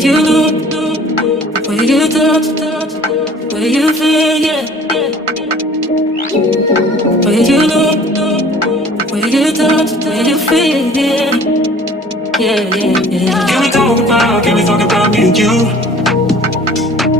you look, the way you touch, the way you feel, yeah. The way you look, the way you touch, the way you feel, yeah. Yeah, yeah, yeah. Can we talk about me and you?